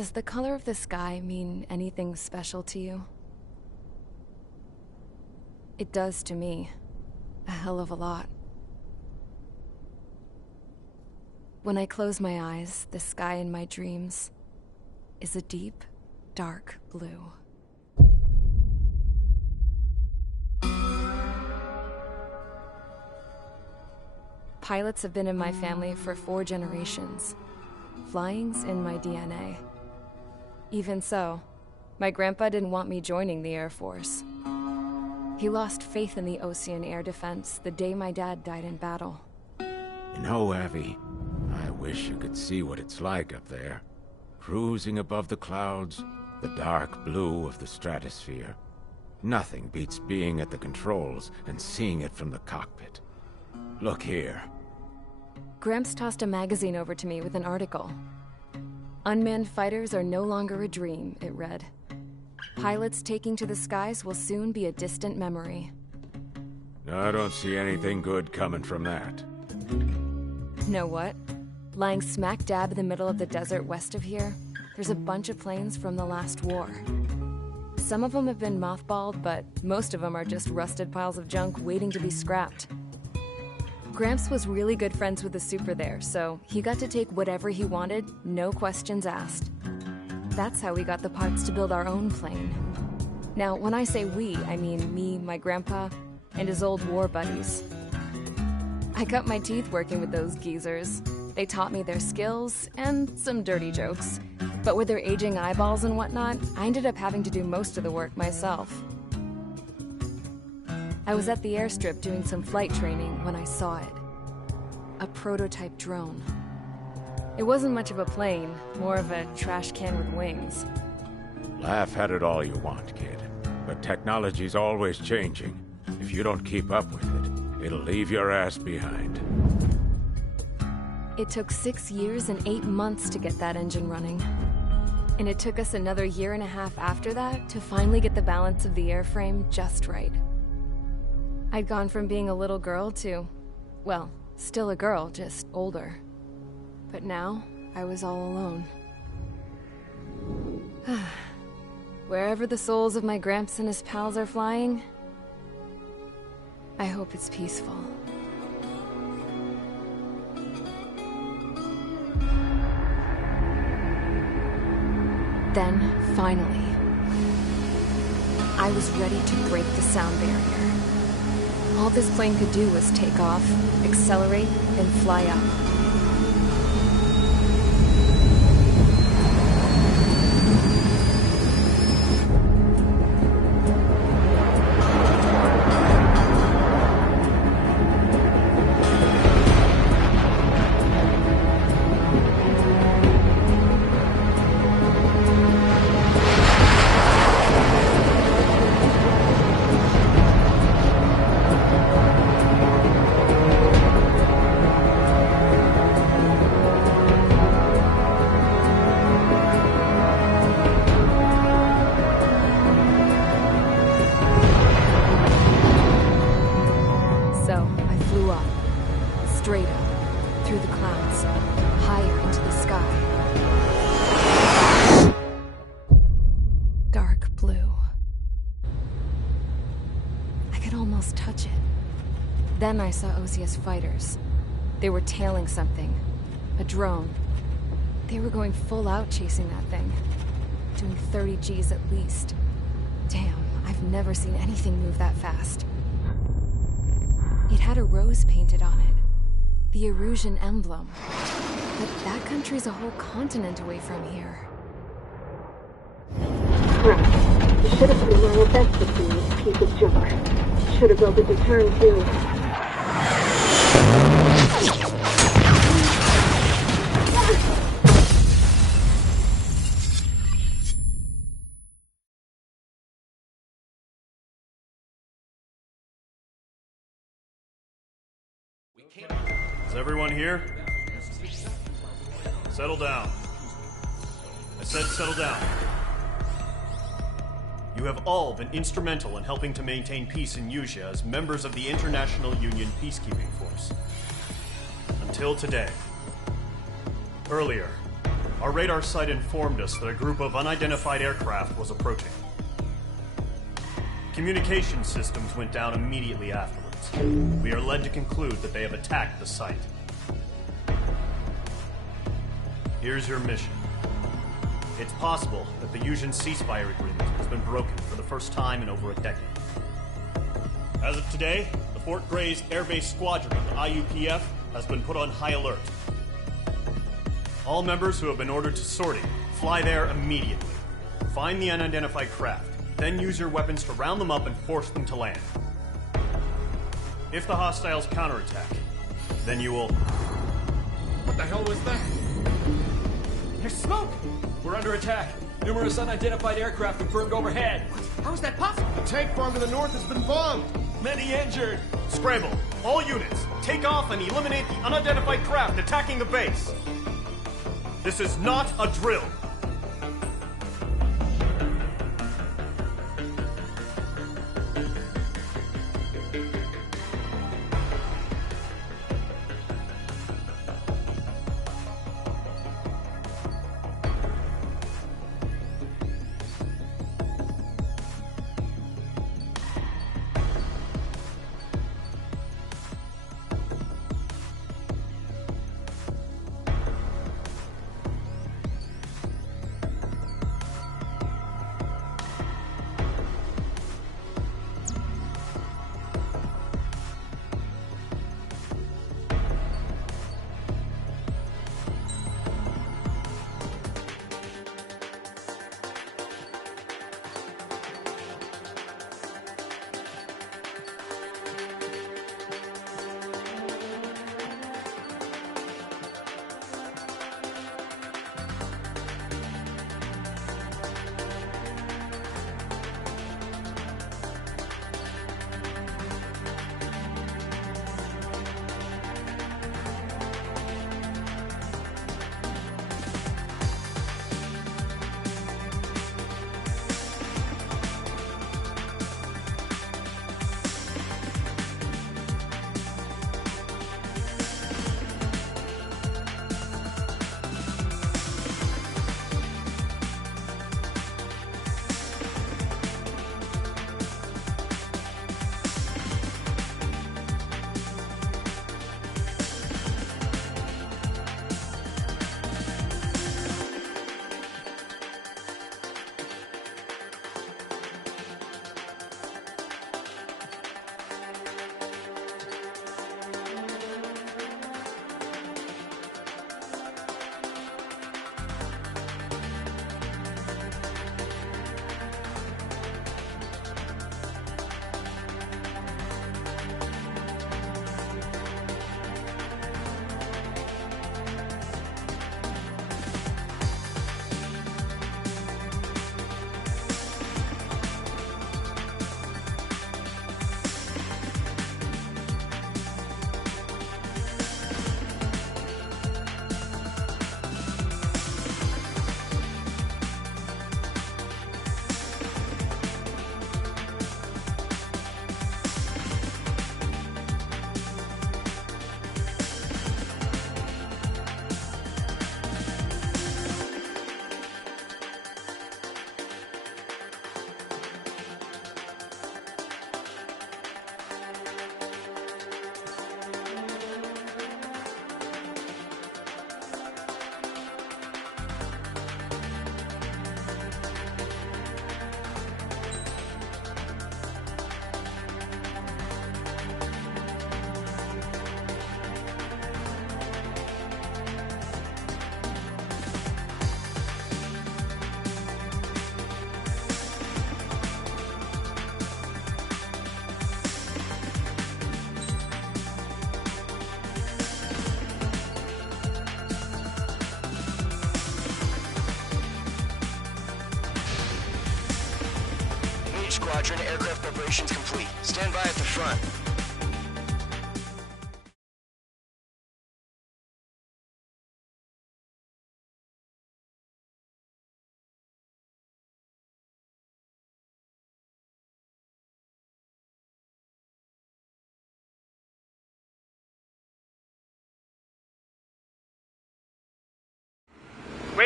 Does the color of the sky mean anything special to you? It does to me. A hell of a lot. When I close my eyes, the sky in my dreams is a deep, dark blue. Pilots have been in my family for 4 generations. Flying's in my DNA. Even so, my grandpa didn't want me joining the Air Force. He lost faith in the Ocean Air Defense the day my dad died in battle. You know, Abby, I wish you could see what it's like up there. Cruising above the clouds, the dark blue of the stratosphere. Nothing beats being at the controls and seeing it from the cockpit. Look here. Gramps tossed a magazine over to me with an article. Unmanned fighters are no longer a dream, it read. Pilots taking to the skies will soon be a distant memory. I don't see anything good coming from that. Know what? Lying smack dab in the middle of the desert west of here, there's a bunch of planes from the last war. Some of them have been mothballed, but most of them are just rusted piles of junk waiting to be scrapped. Gramps was really good friends with the super there, so he got to take whatever he wanted, no questions asked. That's how we got the parts to build our own plane. Now, when I say we, I mean me, my grandpa, and his old war buddies. I cut my teeth working with those geezers. They taught me their skills, and some dirty jokes. But with their aging eyeballs and whatnot, I ended up having to do most of the work myself. I was at the airstrip doing some flight training when I saw it. A prototype drone. It wasn't much of a plane, more of a trash can with wings. Laugh at it all you want, kid. But technology's always changing. If you don't keep up with it, it'll leave your ass behind. It took 6 years and 8 months to get that engine running. And it took us another 1.5 years after that to finally get the balance of the airframe just right. I'd gone from being a little girl to, well, still a girl, just older. But now, I was all alone. Wherever the souls of my Gramps and his pals are flying, I hope it's peaceful. Then, finally, I was ready to break the sound barrier. All this plane could do was take off, accelerate, and fly up. Straight up, through the clouds, higher into the sky. Dark blue. I could almost touch it. Then I saw Osia's fighters. They were tailing something. A drone. They were going full out chasing that thing. Doing 30 Gs at least. Damn, I've never seen anything move that fast. It had a rose painted on it. The Erusian emblem. But that country's a whole continent away from here. Right. You should have been wearing a vest with me, piece of junk. Should have built a deterrent too. Is everyone here? Settle down. I said settle down. You have all been instrumental in helping to maintain peace in Usea as members of the International Union Peacekeeping Force. Until today. Earlier, Our radar site informed us that a group of unidentified aircraft was approaching. Communication systems went down immediately afterwards. We are led to conclude that they have attacked the site. Here's your mission. It's possible that the Fusion ceasefire agreement has been broken for the first time in over a decade. As of today, the Fort Gray's Air Base Squadron of the IUPF has been put on high alert. All members who have been ordered to sortie, fly there immediately. Find the unidentified craft, then use your weapons to round them up and force them to land. If the hostiles counterattack, then you will... What the hell was that? There's smoke! We're under attack. Numerous unidentified aircraft confirmed overhead. What? How is that possible? A tank farm to the north has been bombed. Many injured. Scramble! All units, take off and eliminate the unidentified craft attacking the base. This is not a drill. Squadron, aircraft preparations complete. Stand by at the front.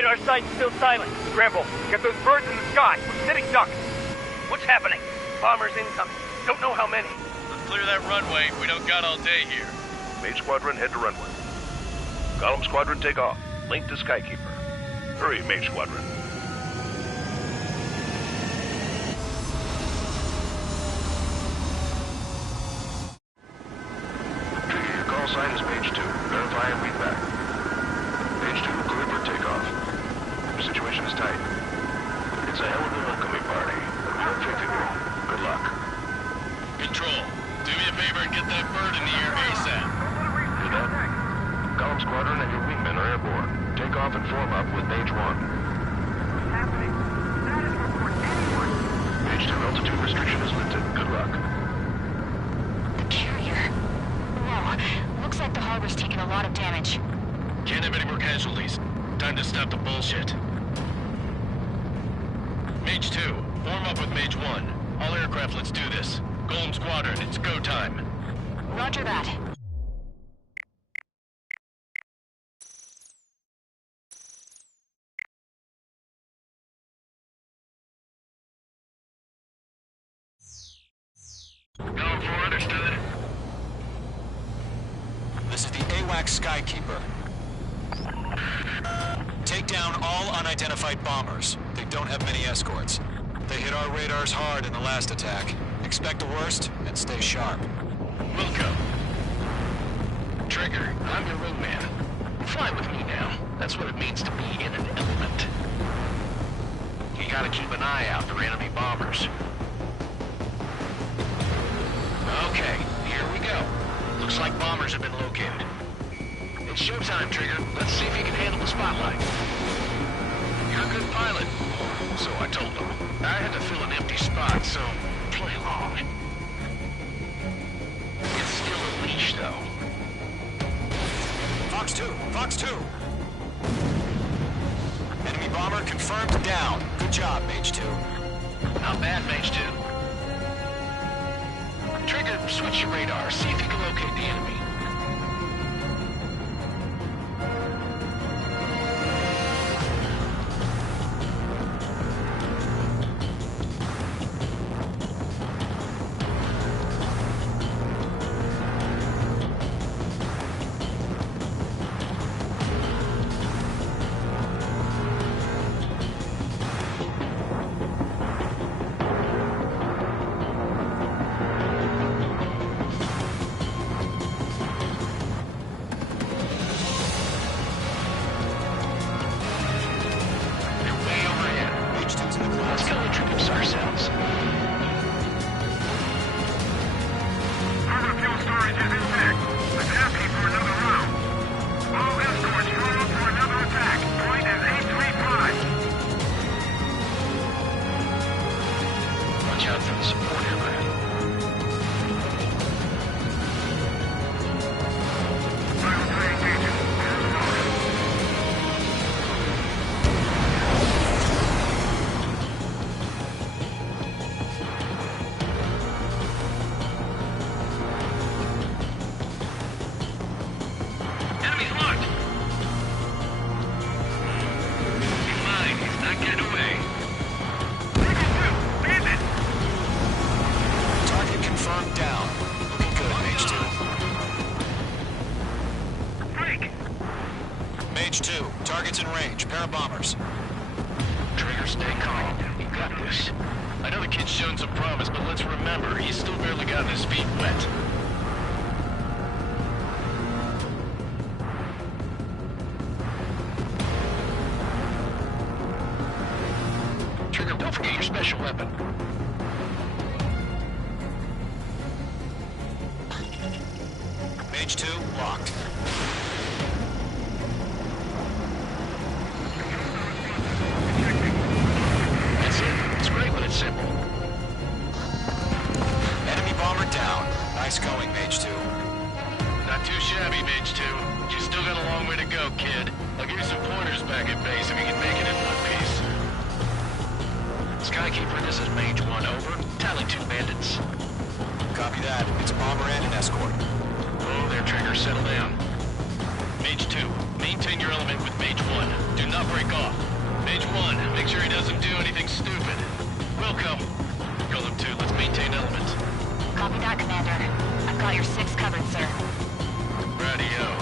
Radar site's still silent. Scramble. Get those birds in the sky. We're sitting ducks. What's happening? Bombers incoming. Don't know how many. Let's clear that runway. We don't got all day here. Mage Squadron, head to runway. Column Squadron, take off. Link to Skykeeper. Hurry, Mage Squadron. Trigger, your call sign is Mage 2. Verify and read back. Mage 2, clear for takeoff. Your situation is tight. It's a hell of a welcoming party. Perfect. Good luck. Control, do me a favor and get that bird in the air ASAP. Do that. Column Squadron and your wingmen are airborne. Take off and form up with Mage 1. Mage 2, altitude restriction is lifted. Good luck. The carrier. Whoa. Looks like the harbor's taken a lot of damage. Can't have any more casualties. Time to stop the bullshit. Mage 2, form up with Mage 1. All aircraft, let's do this. Golem Squadron, it's go time. Roger that. Going for understood. This is the AWACS Skykeeper. Take down all unidentified bombers. They don't have many escorts. They hit our radars hard in the last attack. Expect the worst and stay sharp. Wilco. Trigger, I'm your wingman. Fly with me now. That's what it means to be in an element. You gotta keep an eye out for enemy bombers. Okay, here we go. Looks like bombers have been located. It's showtime, Trigger. Let's see if you can handle the spotlight. You're a good pilot. So I told them. I had to fill an empty spot, so play along. It's still a leash, though. Fox 2! Fox 2! Enemy bomber confirmed down. Good job, Mage 2. Not bad, Mage 2. Trigger, switch your radar. See if you can locate the enemy. Let's go introduce ourselves. Harbor fuel storage is intact. I'm happy for another round. All escorts roll up for another attack. Point is 835. Watch out for the support aircraft. Final play engaging. Mage 2, targets in range, pair of bombers. Trigger, stay calm. You got this. I know the kid's shown some promise, but let's remember, he's still barely gotten his feet wet. Trigger, don't forget your special weapon. Mage 2, locked. That's it. It's great when it's simple. Enemy bomber down. Nice going, Mage 2. Not too shabby, Mage 2. You still got a long way to go, kid. I'll give you some pointers back at base if you can make it in one piece. Skykeeper, this is Mage 1, over. Tally 2 bandits. Copy that. It's a bomber and an escort. Oh, there, Trigger. Settle down. Mage 2, maintain your element with Mage 1. Do not break off. Mage 1, make sure he doesn't do anything stupid. Wilco. Golem 2, let's maintain element. Copy that, Commander. I've got your 6 covered, sir. Radio.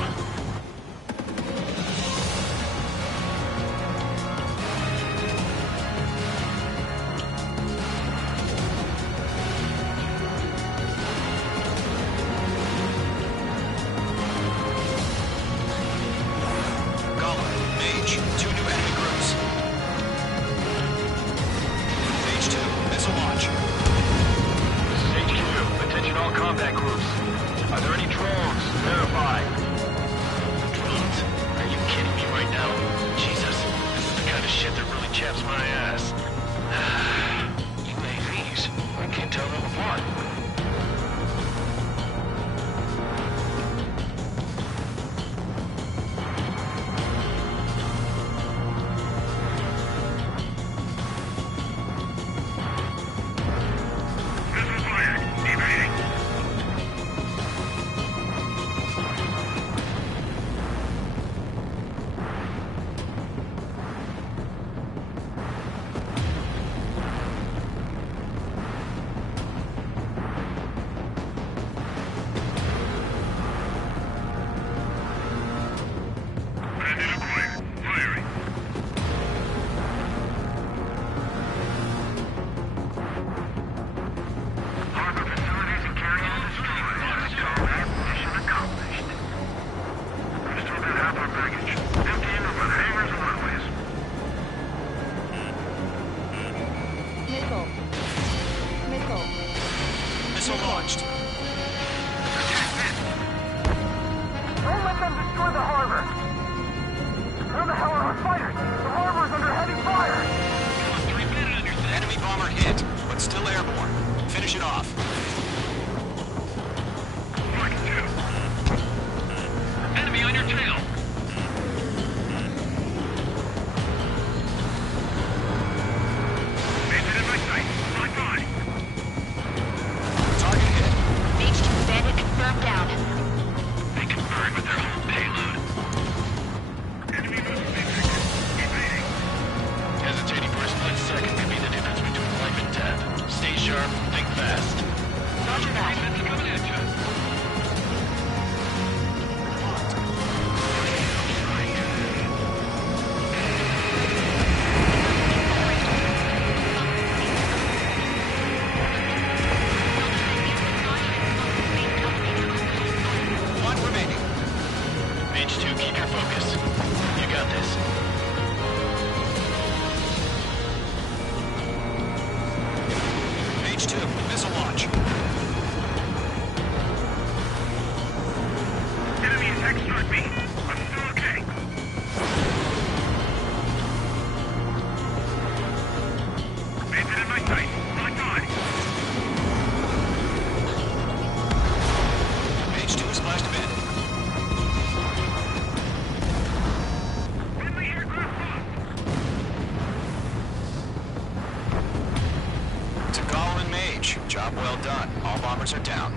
Job well done. All bombers are down.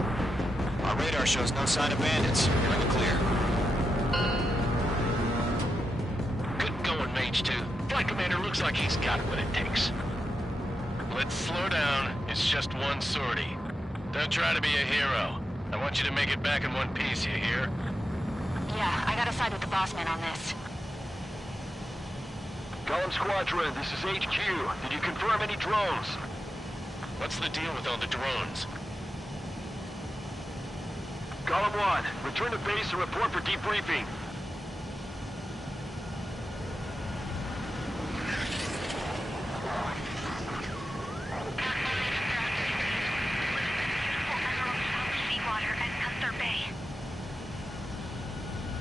Our radar shows no sign of bandits. You're in the clear. Good going, Mage 2. Flight Commander looks like he's got what it takes. Let's slow down. It's just one sortie. Don't try to be a hero. I want you to make it back in one piece, you hear? Yeah, I gotta side with the boss man on this. Golem Squadron, this is HQ. Did you confirm any drones? What's the deal with all the drones? Golem 1, return to base and report for debriefing.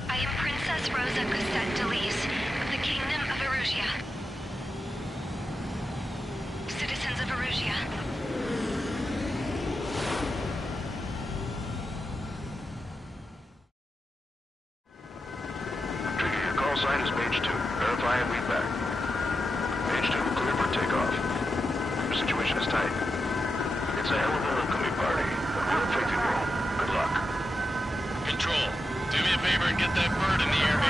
I am Princess Rosa Cosette Delise of the Kingdom of Erusia. Citizens of Erusia. Trigger, your call sign is Mage 2. Verify and read back. Mage 2, clear for takeoff. The situation is tight. It's a hell of a welcoming party. A real effective role. Good luck. Control, do me a favor and get that bird in the air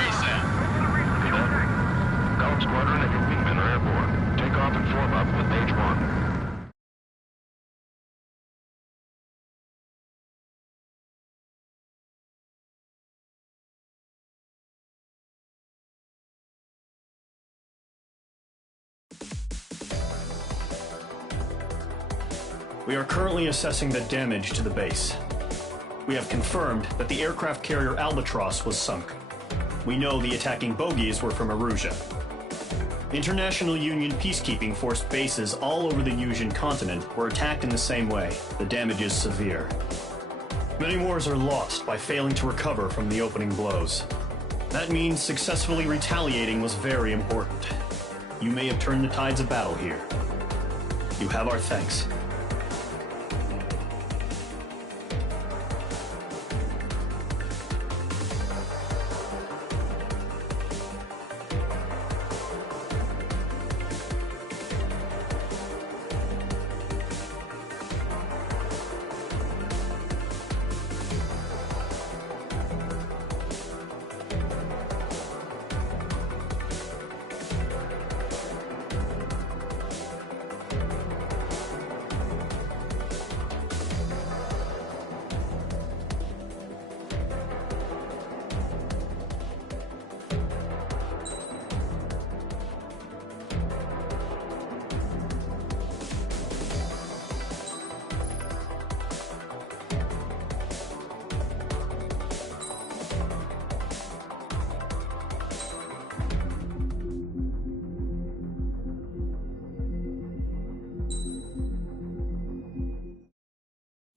We are currently assessing the damage to the base. We have confirmed that the aircraft carrier Albatross was sunk. We know the attacking bogies were from Erusia. International Union peacekeeping force bases all over the Yusian continent were attacked in the same way. The damage is severe. Many wars are lost by failing to recover from the opening blows. That means successfully retaliating was very important. You may have turned the tides of battle here. You have our thanks.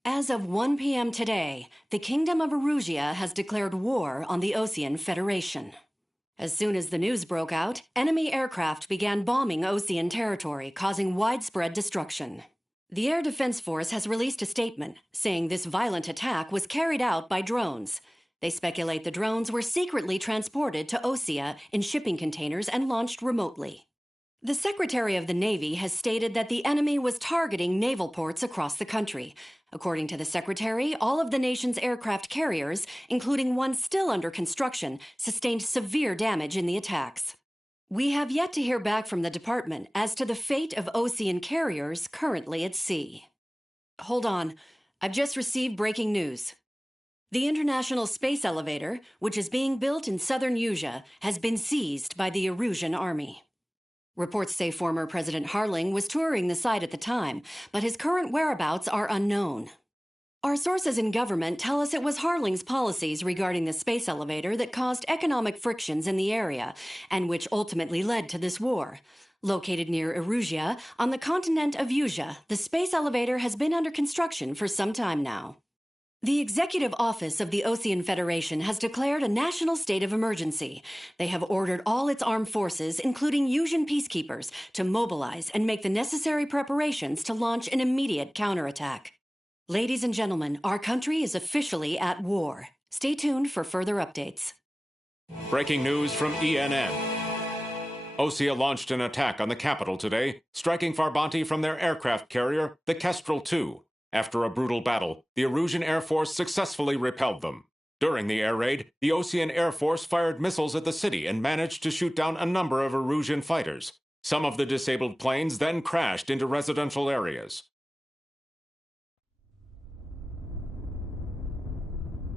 As of 1 p.m. today, the Kingdom of Erusia has declared war on the Osean Federation. As soon as the news broke out, enemy aircraft began bombing Osean territory, causing widespread destruction. The Air Defense Force has released a statement saying this violent attack was carried out by drones. They speculate the drones were secretly transported to Osea in shipping containers and launched remotely. The Secretary of the Navy has stated that the enemy was targeting naval ports across the country. According to the Secretary, all of the nation's aircraft carriers, including one still under construction, sustained severe damage in the attacks. We have yet to hear back from the department as to the fate of Osean carriers currently at sea. Hold on, I've just received breaking news. The International Space Elevator, which is being built in southern Yusia, has been seized by the Erusian army. Reports say former President Harling was touring the site at the time, but his current whereabouts are unknown. Our sources in government tell us it was Harling's policies regarding the space elevator that caused economic frictions in the area, and which ultimately led to this war. Located near Erusia, on the continent of Yusia, the space elevator has been under construction for some time now. The Executive Office of the Osean Federation has declared a national state of emergency. They have ordered all its armed forces, including Yusian peacekeepers, to mobilize and make the necessary preparations to launch an immediate counterattack. Ladies and gentlemen, our country is officially at war. Stay tuned for further updates. Breaking news from ENN. Osea launched an attack on the capital today, striking Farbanti from their aircraft carrier, the Kestrel II. After a brutal battle, the Erusian Air Force successfully repelled them. During the air raid, the Osean Air Force fired missiles at the city and managed to shoot down a number of Erusian fighters. Some of the disabled planes then crashed into residential areas.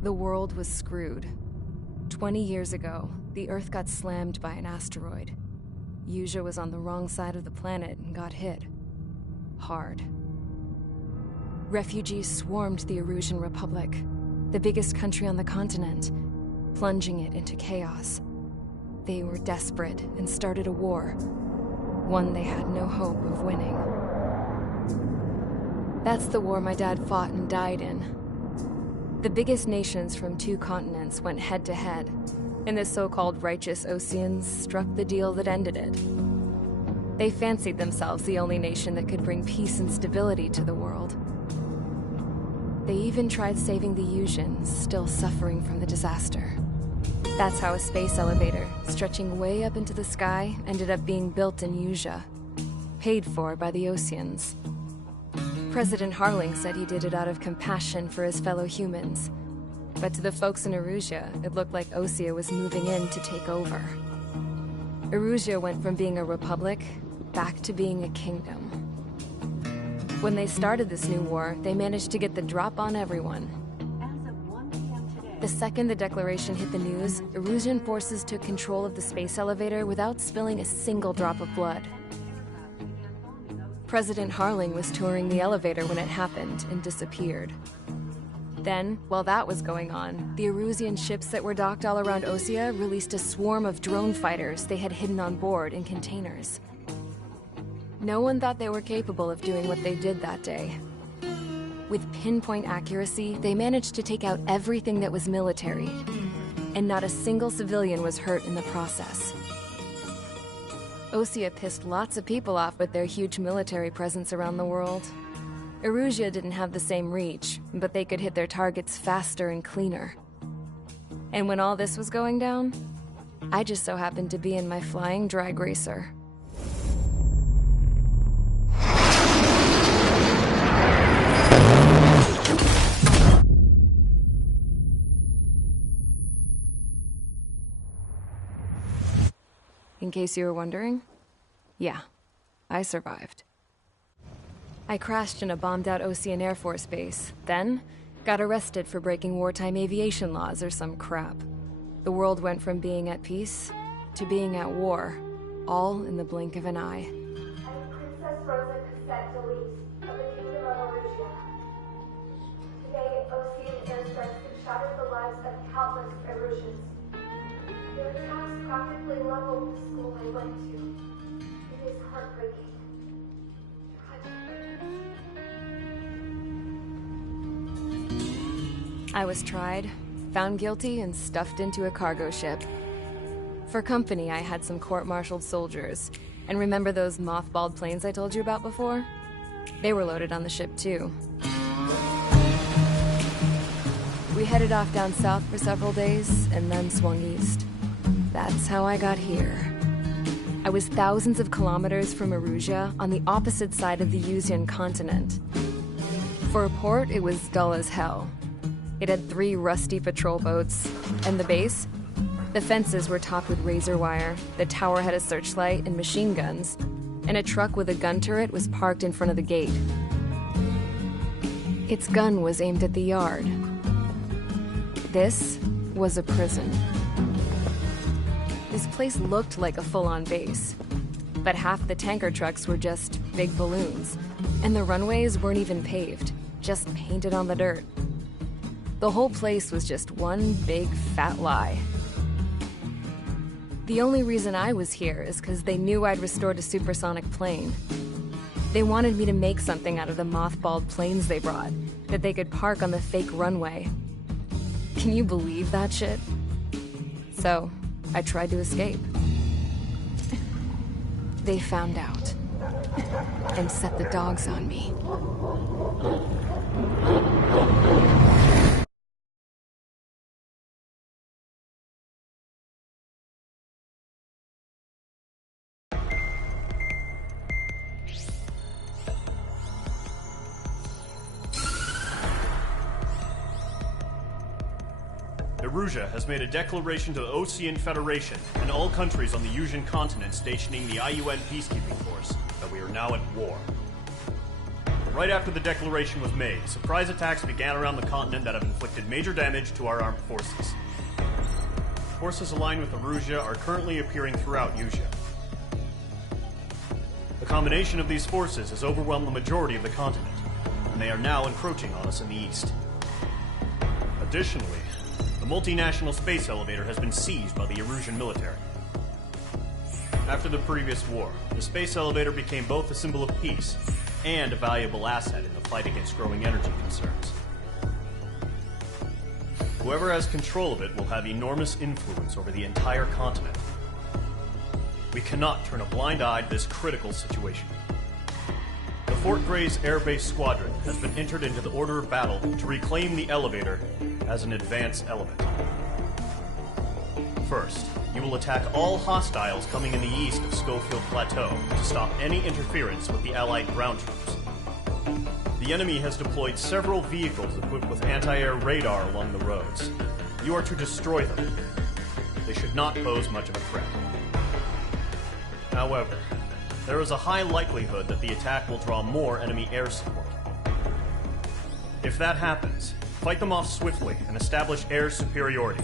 The world was screwed. 20 years ago, the Earth got slammed by an asteroid. Yusia was on the wrong side of the planet and got hit. Hard. Refugees swarmed the Erusian Republic, the biggest country on the continent, plunging it into chaos. They were desperate and started a war, one they had no hope of winning. That's the war my dad fought and died in. The biggest nations from 2 continents went head-to-head, and the so-called righteous Oseans struck the deal that ended it. They fancied themselves the only nation that could bring peace and stability to the world. They even tried saving the Yusians, still suffering from the disaster. That's how a space elevator, stretching way up into the sky, ended up being built in Yusia, paid for by the Oseans. President Harling said he did it out of compassion for his fellow humans, but to the folks in Erusia, it looked like Osea was moving in to take over. Erusia went from being a republic back to being a kingdom. When they started this new war, they managed to get the drop on everyone. The second the declaration hit the news, Erusian forces took control of the space elevator without spilling a single drop of blood. President Harling was touring the elevator when it happened and disappeared. Then, while that was going on, the Erusian ships that were docked all around Osea released a swarm of drone fighters they had hidden on board in containers. No one thought they were capable of doing what they did that day. With pinpoint accuracy, they managed to take out everything that was military, and not a single civilian was hurt in the process. Osea pissed lots of people off with their huge military presence around the world. Erusia didn't have the same reach, but they could hit their targets faster and cleaner. And when all this was going down, I just so happened to be in my flying drag racer. In case you were wondering, yeah, I survived. I crashed in a bombed-out Ocean Air Force base, then got arrested for breaking wartime aviation laws or some crap. The world went from being at peace to being at war, all in the blink of an eye. I'm Princess Rosa Cassette of the Kingdom of Erusia. Today, Ocean airstrikes have shattered the lives of countless Erusians. Their attacks practically leveled the school I went to. It is heartbreaking. I was tried, found guilty, and stuffed into a cargo ship. For company, I had some court-martialed soldiers. And remember those mothballed planes I told you about before? They were loaded on the ship, too. We headed off down south for several days, and then swung east. That's how I got here. I was thousands of kilometers from Erusia, on the opposite side of the Usian continent. For a port, it was dull as hell. It had 3 rusty patrol boats, and the base? The fences were topped with razor wire, the tower had a searchlight and machine guns, and a truck with a gun turret was parked in front of the gate. Its gun was aimed at the yard. This was a prison. This place looked like a full-on base, but half the tanker trucks were just big balloons, and the runways weren't even paved, just painted on the dirt. The whole place was just one big fat lie. The only reason I was here is because they knew I'd restored a supersonic plane. They wanted me to make something out of the mothballed planes they brought, that they could park on the fake runway. Can you believe that shit? So, I tried to escape. They found out, and set the dogs on me. Erusia has made a declaration to the Ocean Federation and all countries on the Usian continent stationing the IUN peacekeeping force that we are now at war. Right after the declaration was made, surprise attacks began around the continent that have inflicted major damage to our armed forces. Forces aligned with Erusia are currently appearing throughout Usia. The combination of these forces has overwhelmed the majority of the continent, and they are now encroaching on us in the east. Additionally, the multinational space elevator has been seized by the Erusian military. After the previous war, the space elevator became both a symbol of peace and a valuable asset in the fight against growing energy concerns. Whoever has control of it will have enormous influence over the entire continent. We cannot turn a blind eye to this critical situation. The Fort Gray's Air Base Squadron has been entered into the order of battle to reclaim the elevator as an advance element. First, you will attack all hostiles coming in the east of Schofield Plateau to stop any interference with the Allied ground troops. The enemy has deployed several vehicles equipped with anti-air radar along the roads. You are to destroy them. They should not pose much of a threat. However, there is a high likelihood that the attack will draw more enemy air support. If that happens, fight them off swiftly and establish air superiority.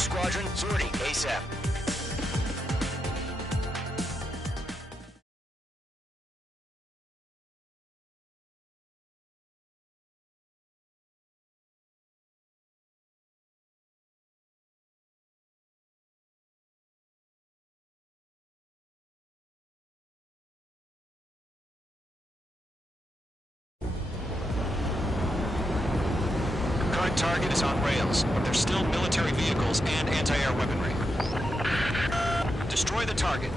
squadron, sortie, ASAP. Current target is on rails, but there's still military vehicles and anti-air weaponry. Destroy the target.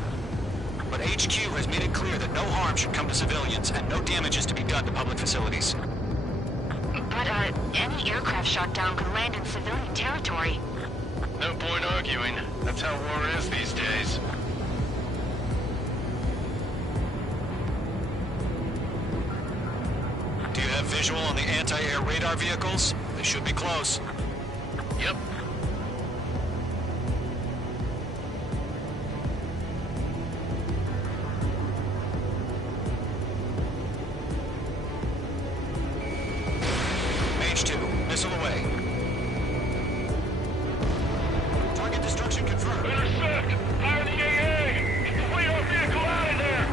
But HQ has made it clear that no harm should come to civilians and no damage is to be done to public facilities. But, any aircraft shot down could land in civilian territory. No point arguing. That's how war is these days. Do you have visual on the anti-air radar vehicles? They should be close. Yep. Mage 2, missile away. Target destruction confirmed. Intercept! Fire the AA! Get the radar vehicle out of there!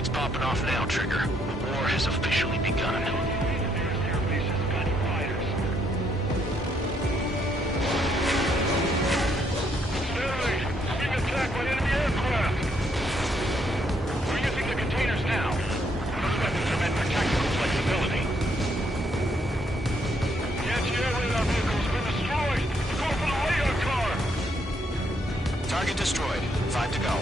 It's popping off now, Trigger. The war has officially begun. Stanley, being attacked by enemy aircraft! We're using the containers now. Those weapons are meant for tactical flexibility. The anti-air radar vehicle has been destroyed! Go for the radar car! Target destroyed. 5 to go.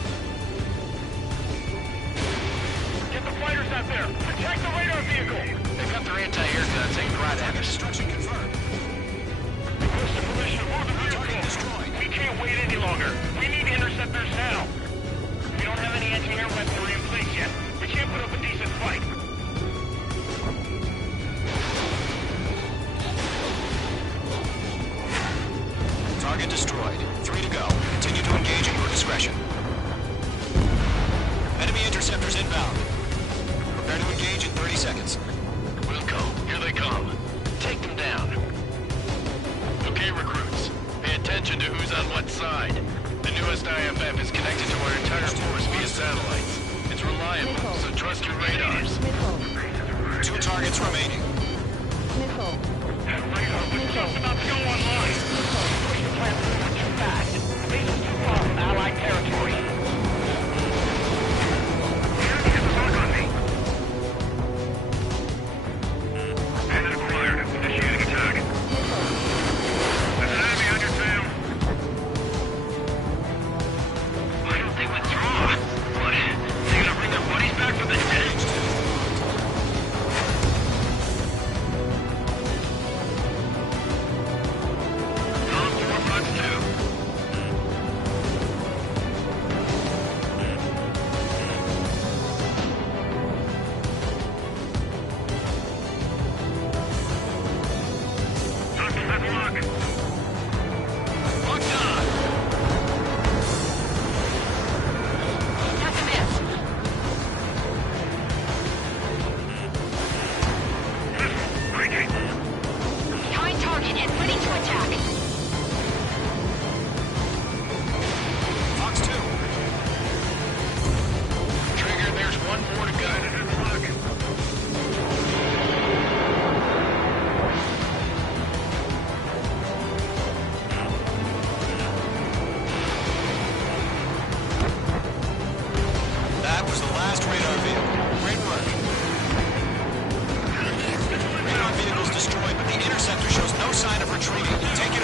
Get the fighters out there! Attack the radar vehicle! They've got their anti-air guns aimed right at us. Destruction confirmed. Request the permission to move the vehicle! Destroyed. We can't wait any longer. We need interceptors now. We don't have any anti-air weaponry in place yet. We can't put up a decent fight. Target destroyed. 3 to go. Continue to engage at your discretion. Enemy interceptors inbound. Prepare to engage in 30 seconds. Wilco, here they come. Take them down. Okay, recruits. Pay attention to who's on what side. The newest IFF is connected to our entire force via satellites. It's reliable, so trust your radars. 2 targets remaining. That radar was just about to go online. Push the plant forward too fast. Base is too far from Allied territory. Enemy has a lock on me. Bandit acquired. Initiating attack. There's an enemy on your tail. Why don't they withdraw? What? They gonna bring their buddies back from the dead? Radar vehicle's destroyed, but the interceptor shows no sign of retreating. Take your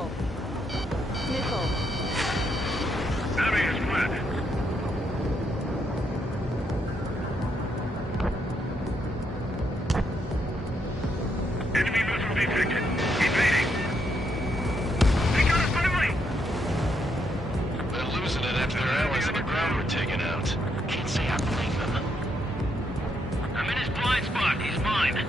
Nickel. Nickel. Enemy is split. Enemy missile detected. Evading. They got us finally! They're losing it after their allies on the ground were taken out. Can't say I blame them. I'm in his blind spot. He's mine.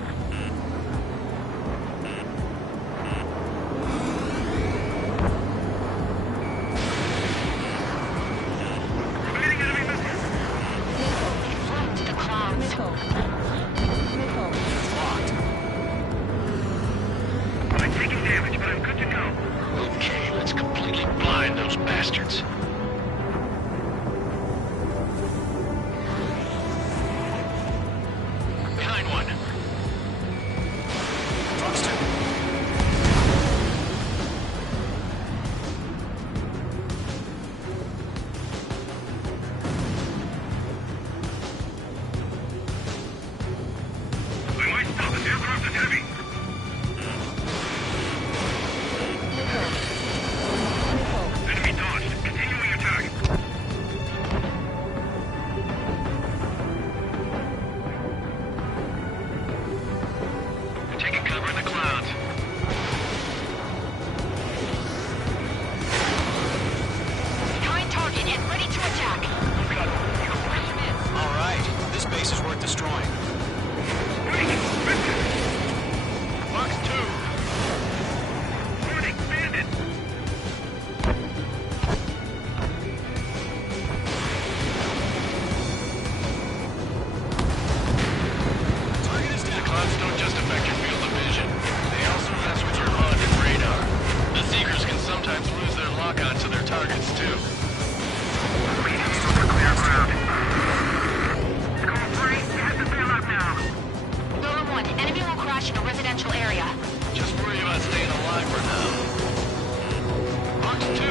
Evading enemy missile. Float to the clouds. Nickel. Nickel. Locked. I'm taking damage, but I'm good to go. Okay, let's completely blind those bastards. Behind one. Fox 2. I might stop. This aircraft is heavy. Enemy dodged. Continuing attack. They're taking cover in the clouds. Behind target and ready to attack. All right. This base is worth destroying. Fox 2. Warning, bandit. Target is The down. clouds don't just affect your field of vision. They also mess with your HUD and radar. The Seekers can sometimes lose their lock-on to their targets, too. Clear ground. Score 3. We have to bail out now. Nolan 1, enemy will crash in a residential area. Just worry about staying alive for now. Fox 2.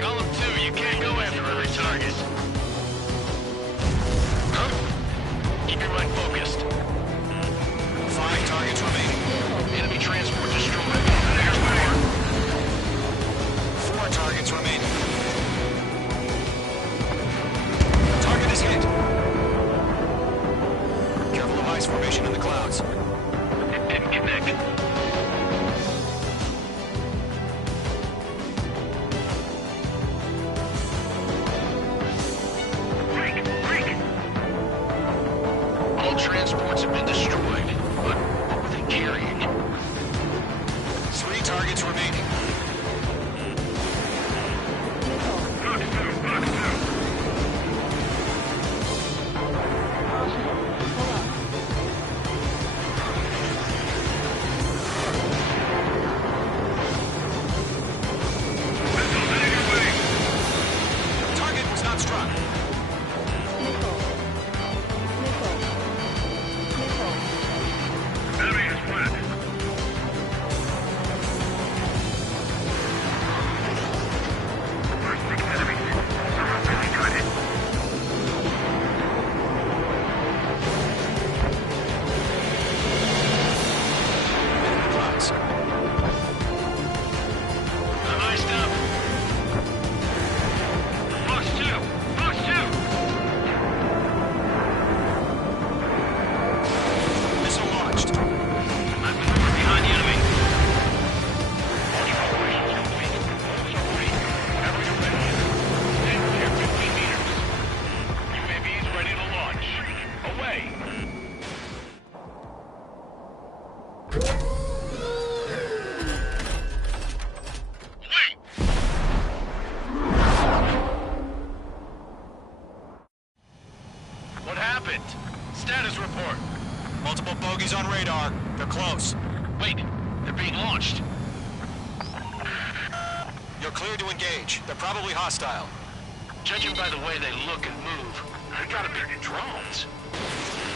Column 2, you can't go after every target. Huh? Keep your mind focused. 5 targets remaining. Enemy transport destroyed. There's more. 4 targets remaining. Target is hit. Careful of ice formation in the clouds. It didn't connect. Break. All transports have been destroyed, but what were they carrying? 3 targets remaining. Fox 2. Missiles heading your way. Target was not struck. Nickel. Nickel. Nickel. Enemy is split. We're 6 enemies. Someone really got it. In the clouds. I'm iced up. Fox 2. Fox 2. Missile launched. I'm maneuvering behind the enemy. Launch operations complete. Also ready. Area ready. Stand clear 15 meters. UAVs ready to launch. Away. Wait. What happened? Status report. Multiple bogies on radar. They're close. Wait, they're being launched. You're cleared to engage. They're probably hostile. Judging by the way they look and move, they gotta be drones.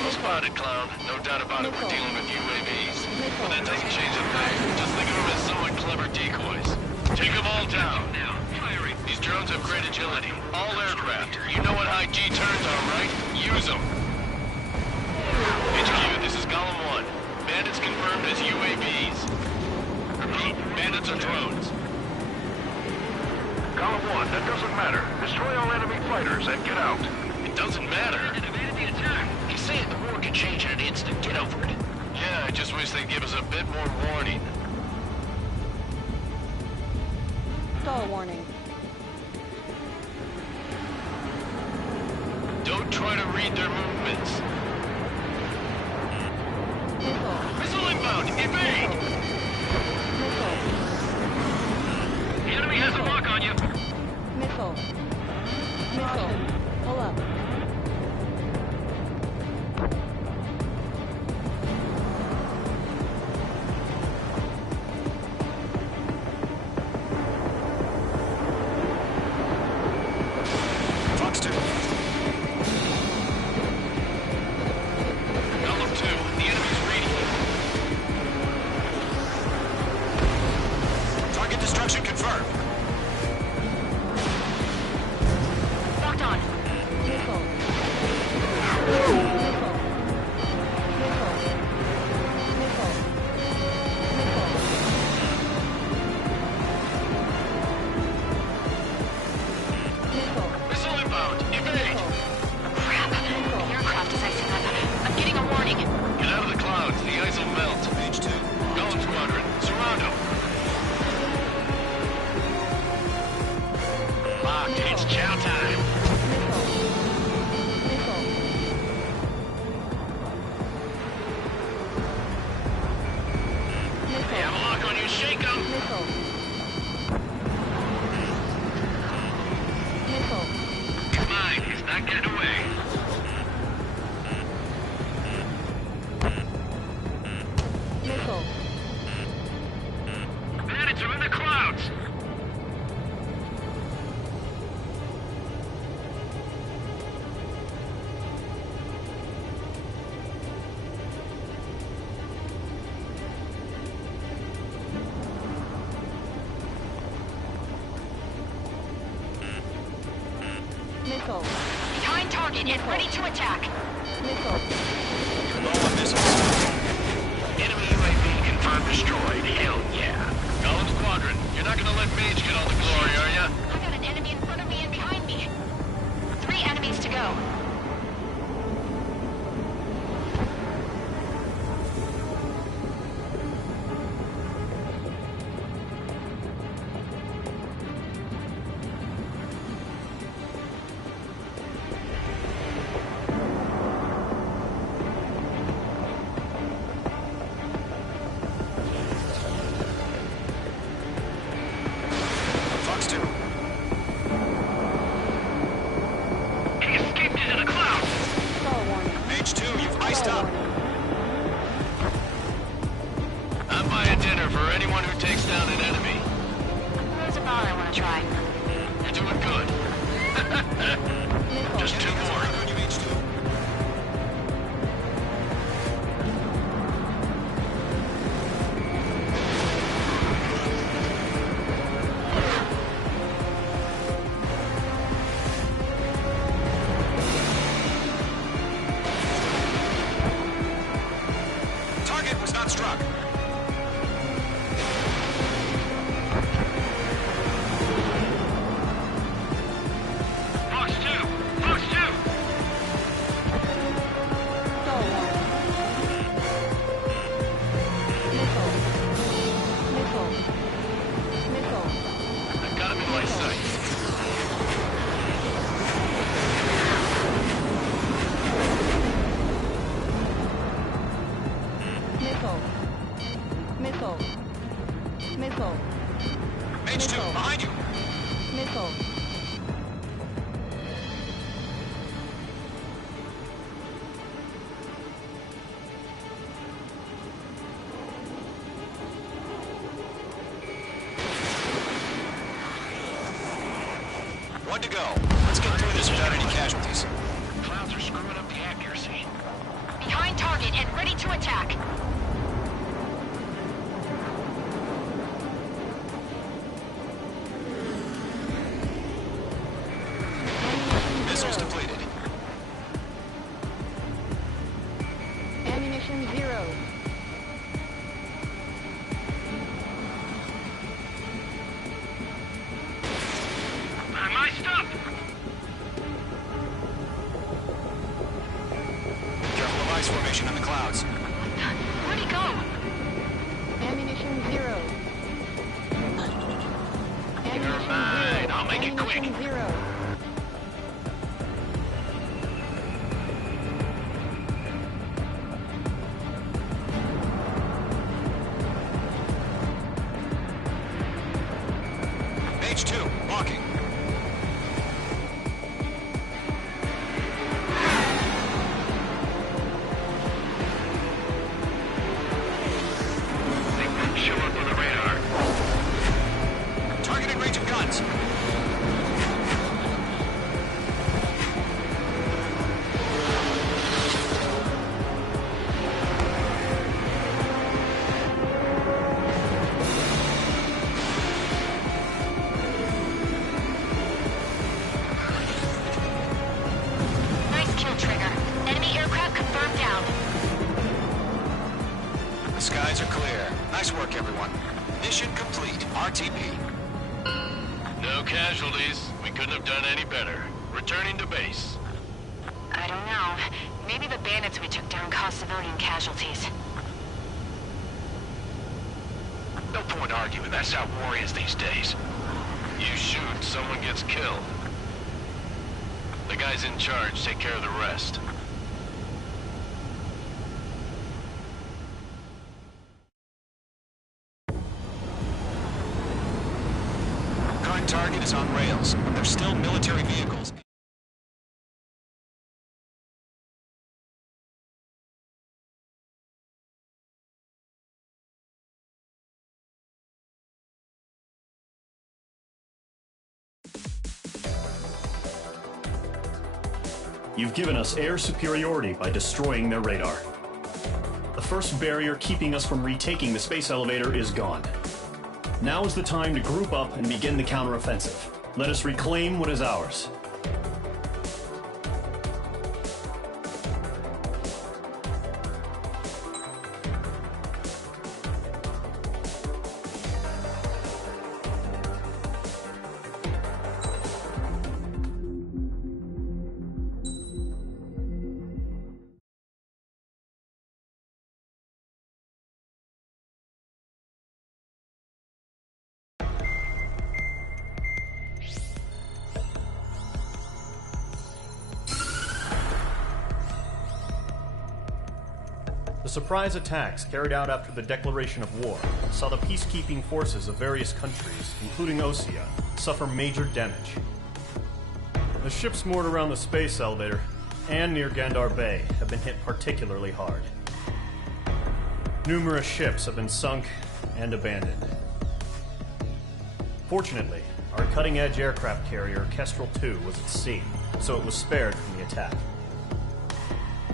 Well spotted, clown. No doubt about it, we're dealing with UAVs. But that doesn't change a thing. Just think of them as somewhat clever decoys. Take them all down. Firing. These drones have great agility. All aircraft. You know what high G turns are, right? Use them. HQ, this as UAVs. Repeat, bandits or drones. Column 1, that doesn't matter. Destroy all enemy fighters and get out. It doesn't matter. He's saying the war could change in an instant. Get over it. Yeah, I just wish they'd give us a bit more warning. Stall warning. Don't try to read their movements. Missile inbound! Evade! The enemy has a lock on you. Missile. Pull up. Fox 2. Column 2, the enemy's radio. Target destruction confirmed. Locked on. Missile. Missile inbound! Evade! Crap. The aircraft is icing up. I'm getting a warning. Get out of the clouds. The ice will melt. Page 2. Golem Squadron, surround them. Locked. It's chow time. They have a lock on you. Shake them. Come on, he's not getting away. Bandits are in the clouds. Missile. Behind target and ready to attack. Missile. Low on missiles. Enemy UAV confirmed destroyed. Hell yeah. Golem Squadron, you're not gonna let Mage get all the glory, are ya? I got an enemy in front of me and behind me. 3 enemies to go. Fox 2. He escaped into the clouds. Stall warning. Page 2, you've iced up. I'm buying dinner for anyone who takes down an enemy. There's a ball I want to try. You're doing good. Just 2 more. On you, Page 2. Target was not struck. Fox 2. Fox 2. Stall warning. Missile. I've got him in my sight. Missile. Page 2, behind you. Missile. One to go. Let's get through this without any casualties. Clouds are screwing up the accuracy. Behind target and ready to attack. Missiles depleted. Ammunition 0. surprise formation in the clouds. Where'd he go? Ammunition 0. Never mind, I'll make it quick. Ammunition 0. Page 2, walking. Show up on the radar. Targeting range of guns. Nice kill, Trigger. Enemy aircraft confirmed down. The skies are clear. Nice work, everyone. Mission complete. RTB. No casualties. We couldn't have done any better. Returning to base. I don't know. Maybe the bandits we took down caused civilian casualties. No point arguing. That's how war is these days. You shoot, someone gets killed. The guys in charge take care of the rest. Current target is on rails, but there's still military vehicles. You've given us air superiority by destroying their radar. The first barrier keeping us from retaking the space elevator is gone. Now is the time to group up and begin the counteroffensive. Let us reclaim what is ours. The surprise attacks carried out after the declaration of war saw the peacekeeping forces of various countries, including Osea, suffer major damage. The ships moored around the space elevator and near Gandar Bay have been hit particularly hard. Numerous ships have been sunk and abandoned. Fortunately, our cutting-edge aircraft carrier Kestrel 2 was at sea, so it was spared from the attack.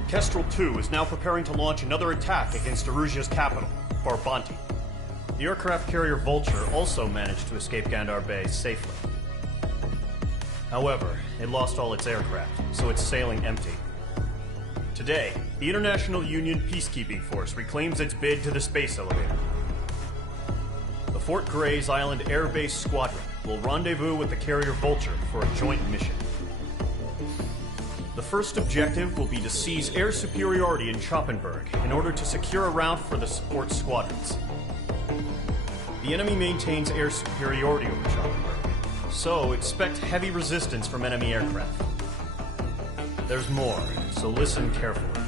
Kestrel 2 is now preparing to launch another attack against Erusia's capital, Farbanti. The aircraft carrier Vulture also managed to escape Gandar Bay safely. However, it lost all its aircraft, so it's sailing empty. Today, the International Union Peacekeeping Force reclaims its bid to the space elevator. The Fort Grays Island Air Base Squadron will rendezvous with the carrier Vulture for a joint mission. The first objective will be to seize air superiority in Schoppenberg in order to secure a route for the support squadrons. The enemy maintains air superiority over Schoppenberg, so expect heavy resistance from enemy aircraft. There's more, so listen carefully.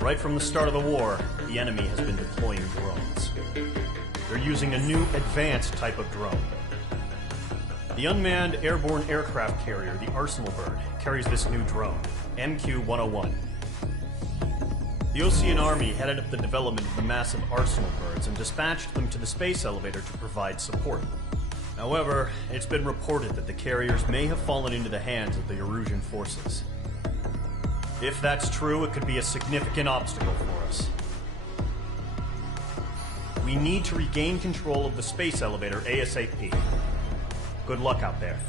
Right from the start of the war, the enemy has been deploying drones. They're using a new advanced type of drone. The unmanned airborne aircraft carrier, the Arsenal Bird, carries this new drone, MQ-101. The Osean Army headed up the development of the massive Arsenal Birds and dispatched them to the space elevator to provide support. However, it's been reported that the carriers may have fallen into the hands of the Erusian forces. If that's true, it could be a significant obstacle for us. We need to regain control of the space elevator ASAP. Good luck out there.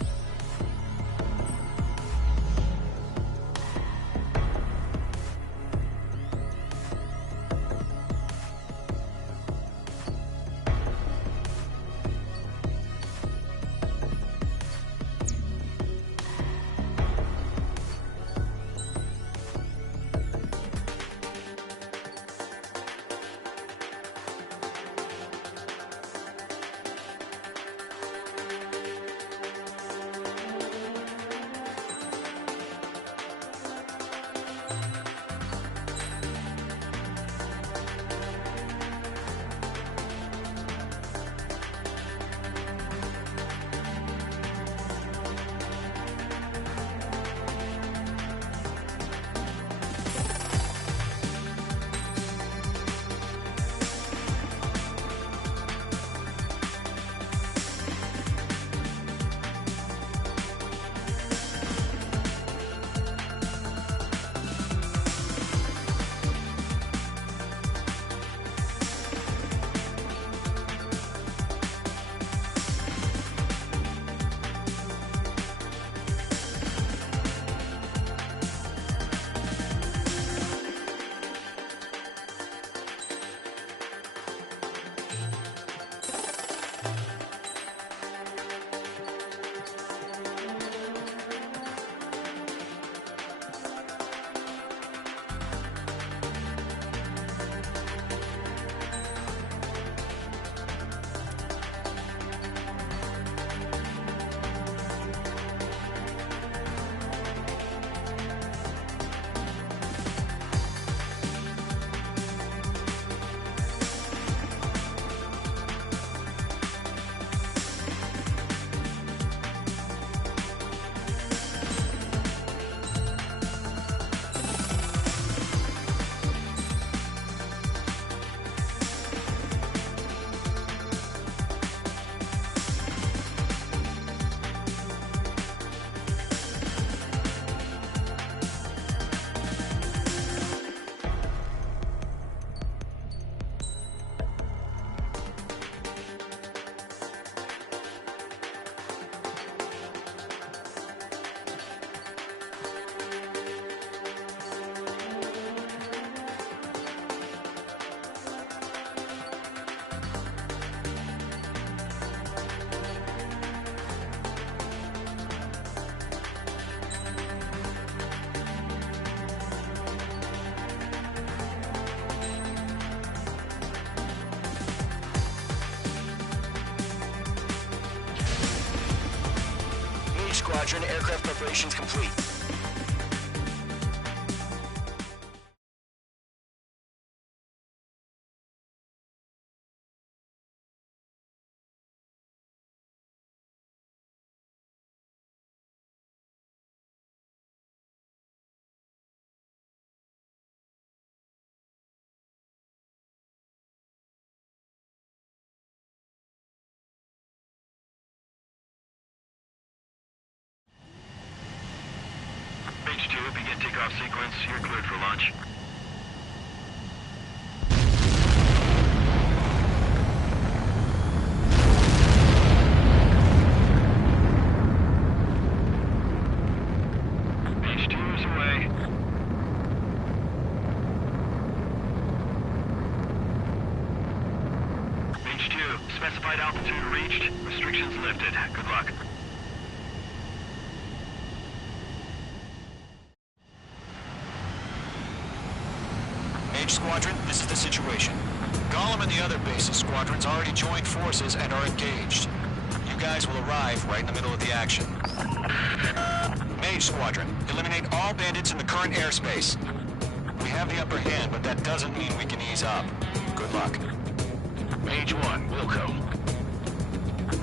Squadron. Aircraft preparations complete. H2, begin takeoff sequence. You're cleared for launch. H2 is away. H2, specified altitude reached. Restrictions lifted. Good luck. Squadron, this is the situation. Gollum and the other bases squadrons already joined forces and are engaged. You guys will arrive right in the middle of the action. Mage Squadron, eliminate all bandits in the current airspace. We have the upper hand, but that doesn't mean we can ease up. Good luck. Mage 1, Wilco.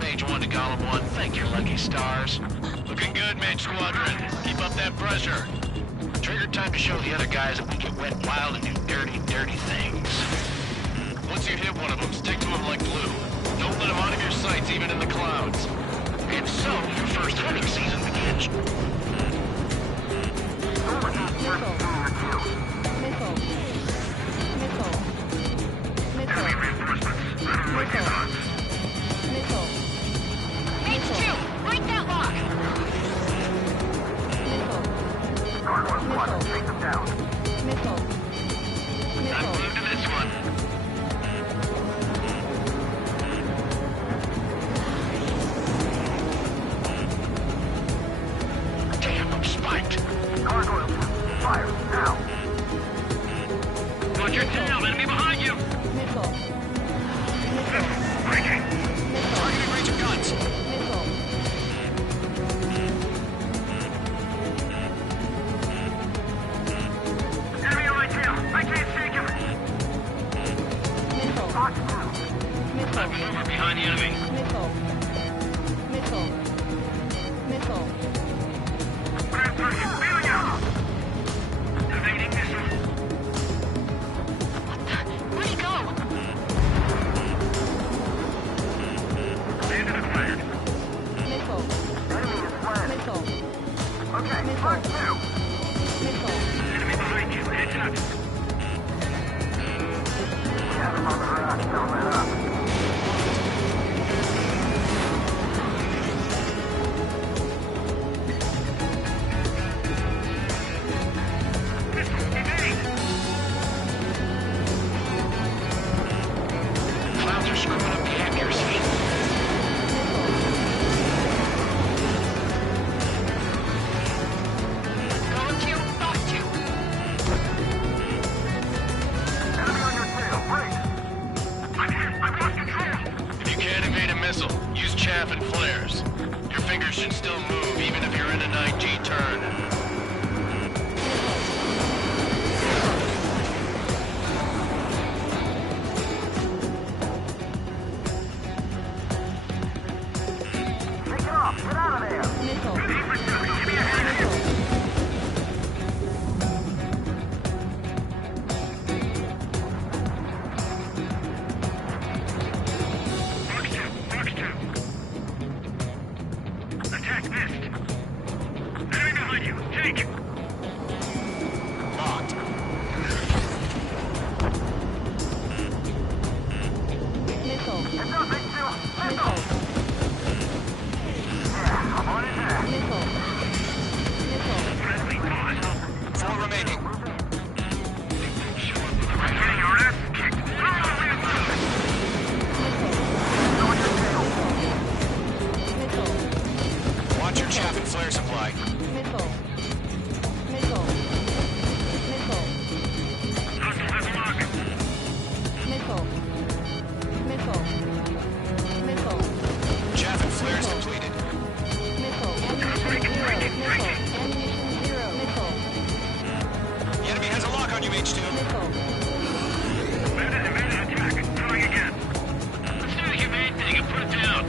Mage 1 to Gollum 1, thank your lucky stars. Looking good, Mage Squadron. Keep up that pressure. Trigger time to show the other guys that we get wet wild and do dirty, dirty things. Once you hit one of them, stick to them like glue. Don't let them out of your sights, even in the clouds. And so, your first hunting season begins. Enemy reinforcements. H2, break that lock! Gargoyle squadron, take them down. I'm glued to this one. Damn, I'm spiked. Gargoyle, fire, now. Watch your tail, enemy behind you. Breaking. Targeting range of guns. Enemy on my tail. I can't shake him. Lock I've maneuvered behind the enemy. Grand 3, feeling out. Evading missile. Where'd he go? Landed and flared. Enemy is flared. Okay, mark 2. Enemy behind you. Heads up. We have him on the rock. Don't let up. Clouds are screwing up the accuracy. Going to, back to. Enemy on your tail. Break. I'm hit. I've lost control. If you can't evade a missile, use chaff and flares. Your fingers should still move even if you're in a 9G turn. Take it off. Get out of there. Good pursuit. Give me a hand. Fox 2. Attack this. on you, H2. Bandit attack. Trying again. Let's do the humane thing and put it down.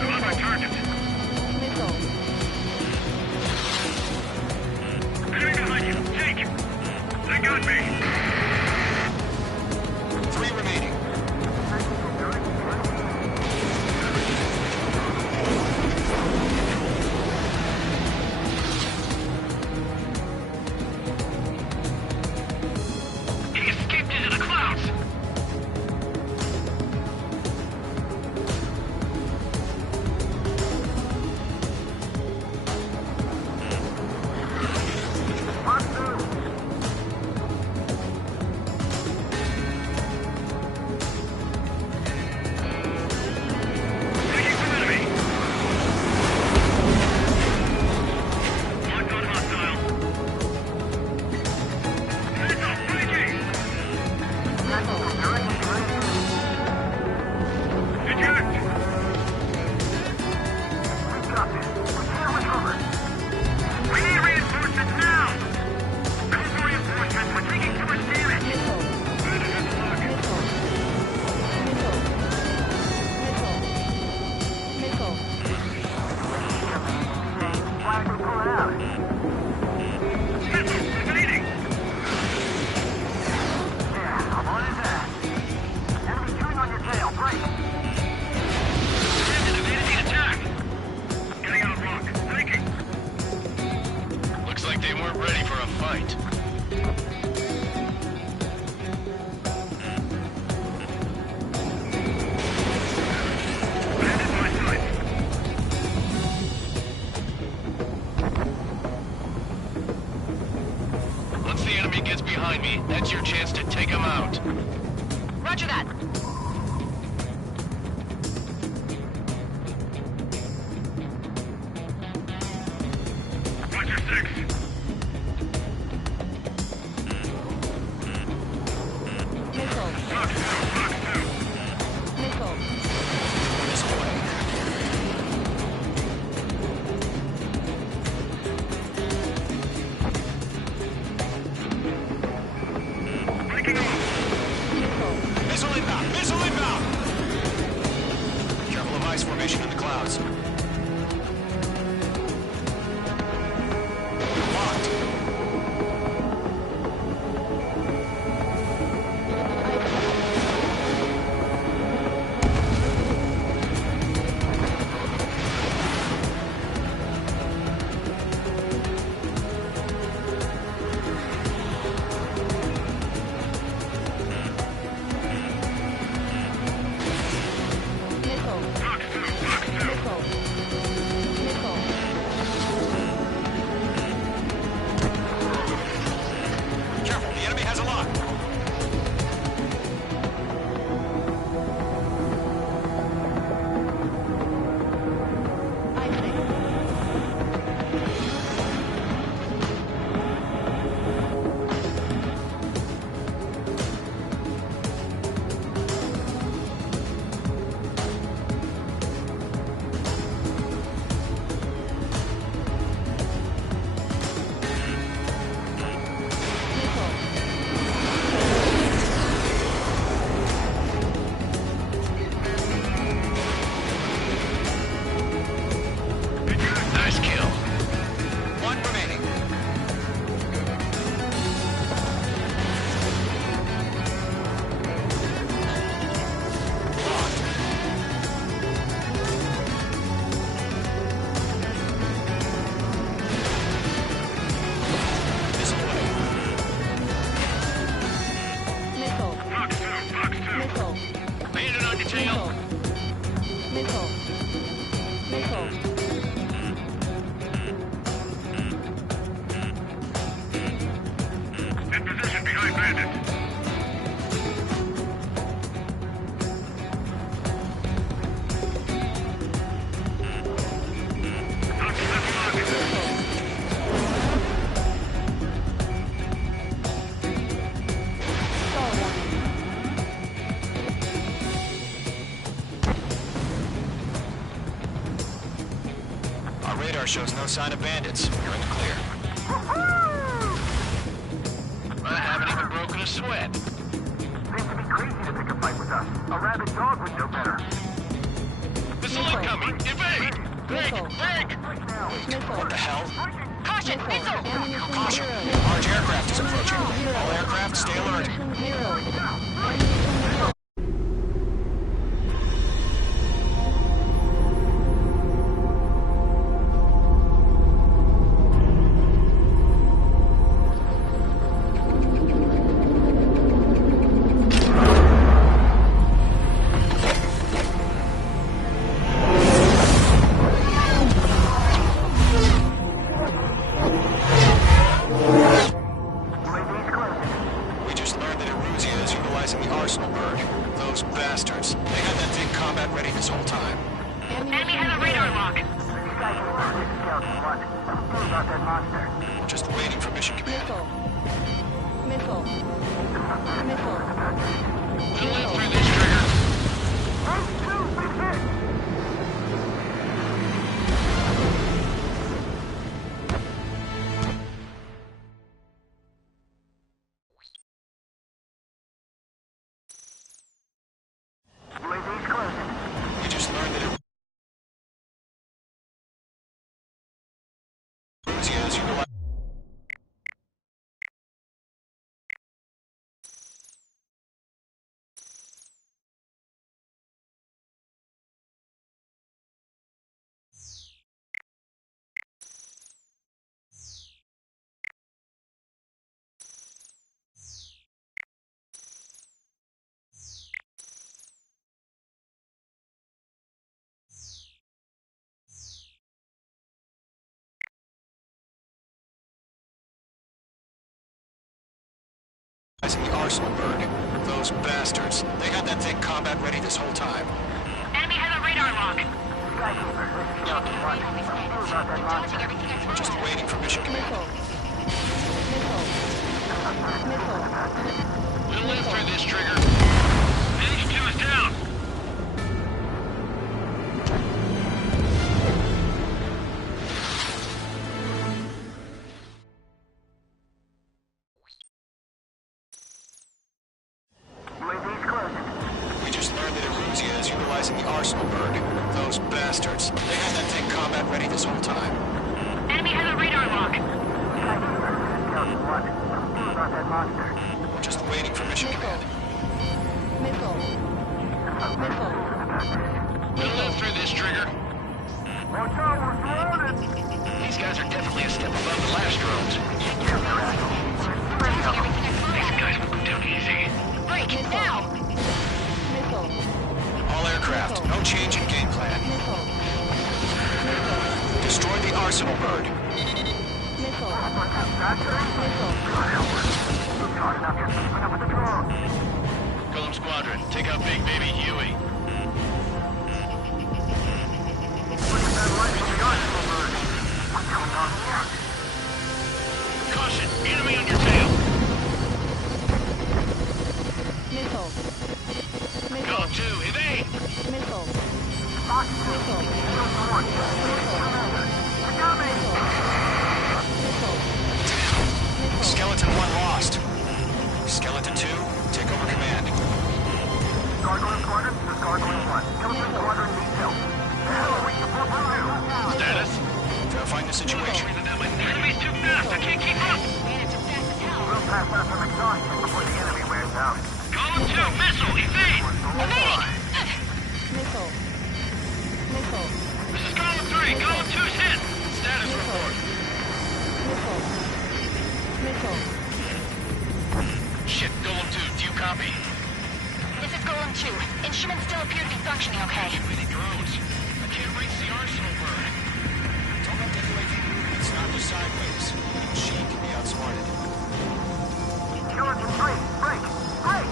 I'm on my target. Enemy behind you. Take. They got me. 3 remaining. He escaped into the clouds. Taking some enemy. Locked on hostile. Heads up, breaking. Eject. We need reinforcements now. Call for reinforcements. We're taking too much damage. Bandit has the lock. Missile evading. Bandit evaded the attack. Getting out of rock. Breaking. Looks like they weren't ready for a fight. Bandit my sight. Once the enemy gets behind me, that's your chance to take them out. Roger that. Watch your six. Rock two. Breaking off. Missile inbound. Missile Our radar shows no sign of bandits. You're in the clear. I haven't even broken a sweat. Seems to be crazy to pick a fight with us. A rabid dog would know better. Missile incoming! Evade! Break! Break! What the hell? Caution, missile! Caution! Large aircraft is approaching. All aircraft, stay alert. In the arsenal bird. Those bastards. They had that thing combat ready this whole time. Enemy has a radar lock. We're just waiting for mission command. We'll live through this, Trigger. Page 2 is down. In the arsenal bird. Those bastards. They had that thing combat ready this whole time. Enemy has a radar lock. We're just waiting for mission command. We'll live through this, Trigger. Watch out, we're surrounded! These guys are definitely a step above the last drones. These guys won't go down easy. Break it now! All aircraft, no change in game plan. Destroy the arsenal bird. Golem Squadron, take out Big Baby Huey. Caution, enemy on your tail. Golem 2, evade! Skeleton 1 lost. Skeleton 2, take over command. Gargoyle Squadron, this is Gargoyle 1. Skeleton Squadron needs help. Status? Verifying the situation. Enemy's too fast, I can't keep up! We'll pass out some exhaustion before the enemy wears out. Golem 2, missile, evade! Evade! This is Golem 3, Golem 2's hit! Status report. Shit, Golem 2, do you copy? This is Golem 2. Instruments still appear to be functioning okay. Too many drones. I can't reach the arsenal bird. Don't let the UAV movements knock you sideways. She can be outsmarted. Skeleton 3, break! Break!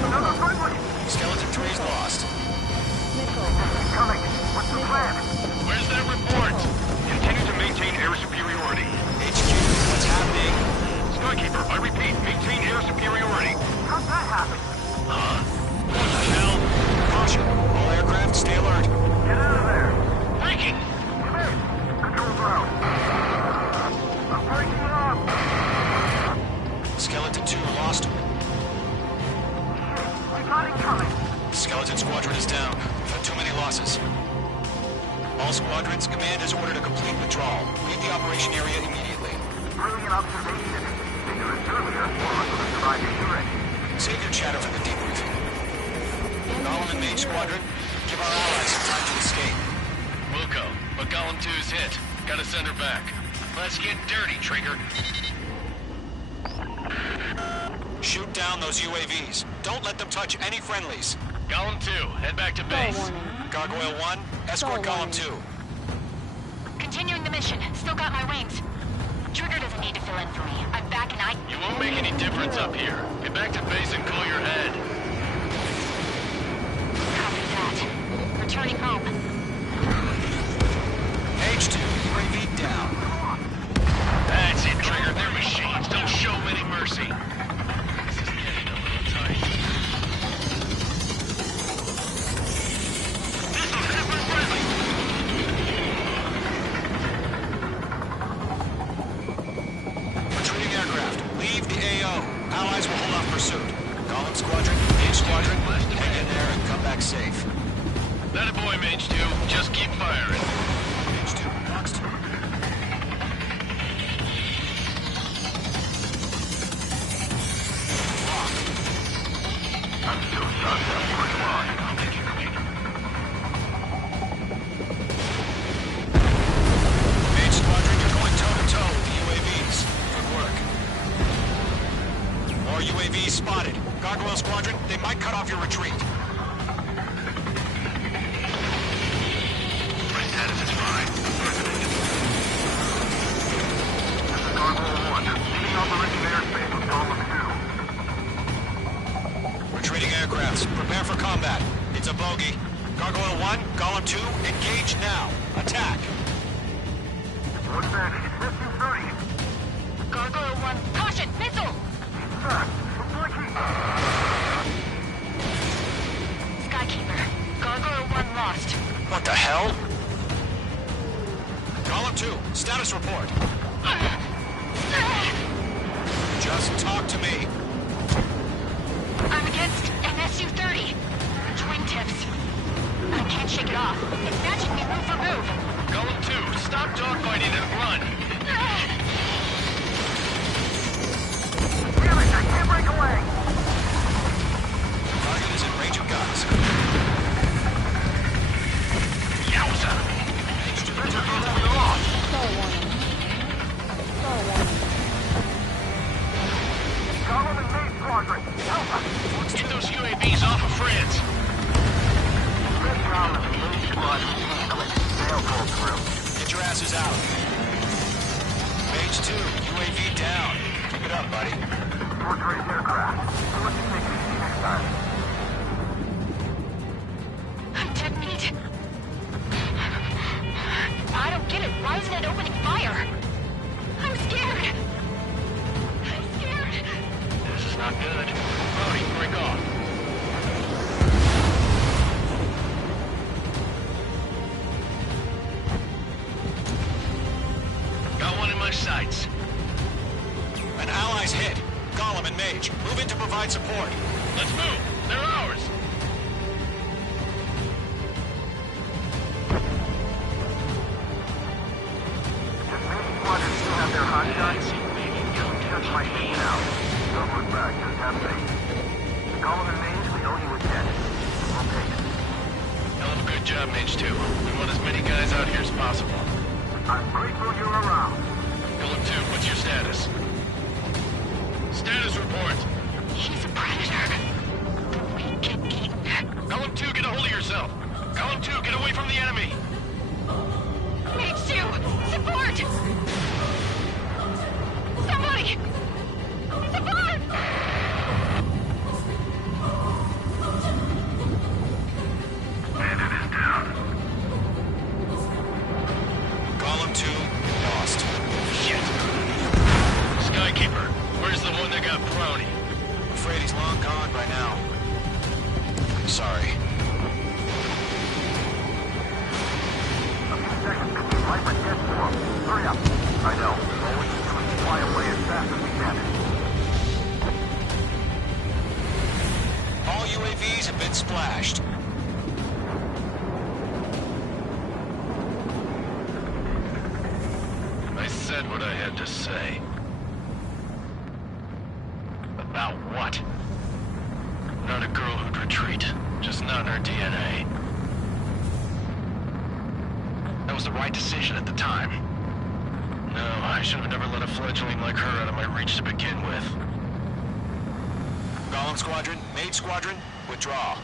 Another friendly! Skeleton 3 is lost. Coming. What's the plan? Where's that report? Continue to maintain air superiority. HQ, what's happening? Skykeeper, I repeat, maintain air superiority. How'd that happen? What the hell? Caution, Skeleton Squadron is down. We've had too many losses. All squadrons, command has ordered a complete withdrawal. Leave the operation area immediately. Brilliant observation. Vigorous earlier, or under the tribe is Save your chatter for the debriefing. Golem and Mage Squadron, give our allies some time to escape. Wilco, but Golem 2's hit. Gotta send her back. Let's get dirty, Trigger. Shoot down those UAVs. Don't let them touch any friendlies. Golem 2, head back to base. Gargoyle 1, escort Golem 2. Continuing the mission. Still got my wings. Trigger doesn't need to fill in for me. I'm back and You won't make any difference up here. Get back to base and cool your head. Copy that. Returning home. H2, UAV down. That's it, Trigger. They're machines. Don't show them any mercy. This is getting a little tight. Missile hit by friendly. Retreating aircraft. Leave the AO. Allies will hold off pursuit. Golem Squadron, Mage Squadron, hang in there and come back safe. That a boy, Mage 2. Just keep firing. Mage 2, Box 2. I'm still shot down pretty long. I'll make it clean. Mage Squadron, you're going toe-to-toe with the UAVs. Good work. More UAVs spotted. Gargoyle Squadron, they might cut off your retreat. My status is fine. This is Gargoyle 1. Leaving operation airspace with Golem 2. Retreating aircrafts, prepare for combat. It's a bogey. Gargoyle 1, Golem 2, engage now. Attack. What's that? Diffusion. Gargoyle 1, caution! Missile! Skykeeper. Gargoyle 1 lost. What the hell? Golem 2, status report. Just talk to me. I'm against MSU-30. Twin tips. I can't shake it off. It's matching me move for move. Golem 2, stop dogfighting and run. Damn it, I can't break away! Target is in range of guns. Yowza! This is what we lost! Golem and Mage Squadron, help us! Get those UAVs off of France. Good job of the Mage Squadron handling it. They'll pull through. Get your asses out. Mage 2, UAV down. Keep it up, buddy. Portrait aircraft. So let's take it easy next time. I'm dead meat. I don't get it. Why isn't it opening fire? I'm scared. I'm scared. This is not good. Brody, break off. Got one in my sights. An ally's hit. Golem and Mage, move in to provide support. Let's move. They're ours. If Mage Squadron still have their hot shots, just might make it out. Don't look back, just have faith. Golem and Mage, we know you were dead. We'll take it. Hell of a good job, Mage 2. We want as many guys out here as possible. I'm grateful you're around. Golem 2, what's your status? Status report. He's a predator. We get eaten. Golem 2, get a hold of yourself. Golem 2, get away from the enemy. Mage 2, support! Somebody! Support! Bandit is down. Golem 2, lost. Shit. Skykeeper, where's the one that got Brownie? I'm afraid he's long gone by now. Sorry. A few seconds to keep life and death for him. Hurry up. I know. All we can do is fly away as fast as we can. All UAVs have been splashed. I said what I had to say. About what? Not a girl who'd retreat. Just not in her DNA. That was the right decision at the time. No, I should have never let a fledgling like her out of my reach to begin with. Golem Squadron, Mage Squadron, withdraw.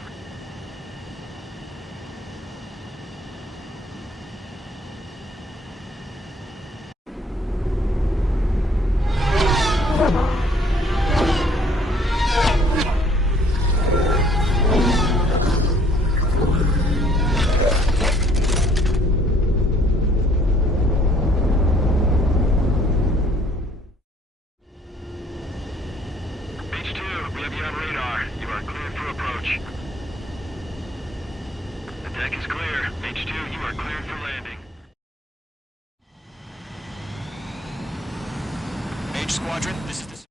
Squadron, this is the...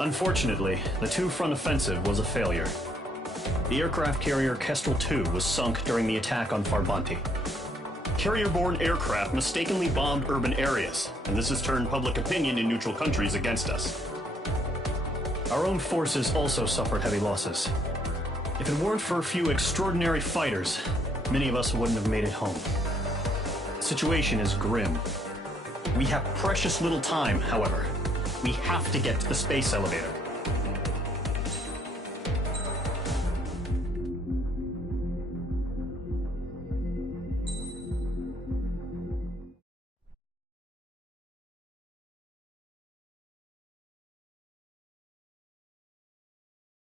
Unfortunately, the two-front offensive was a failure. The aircraft carrier Kestrel II was sunk during the attack on Farbanti. Carrier-borne aircraft mistakenly bombed urban areas, and this has turned public opinion in neutral countries against us. Our own forces also suffered heavy losses. If it weren't for a few extraordinary fighters, many of us wouldn't have made it home. The situation is grim. We have precious little time, however. We have to get to the space elevator.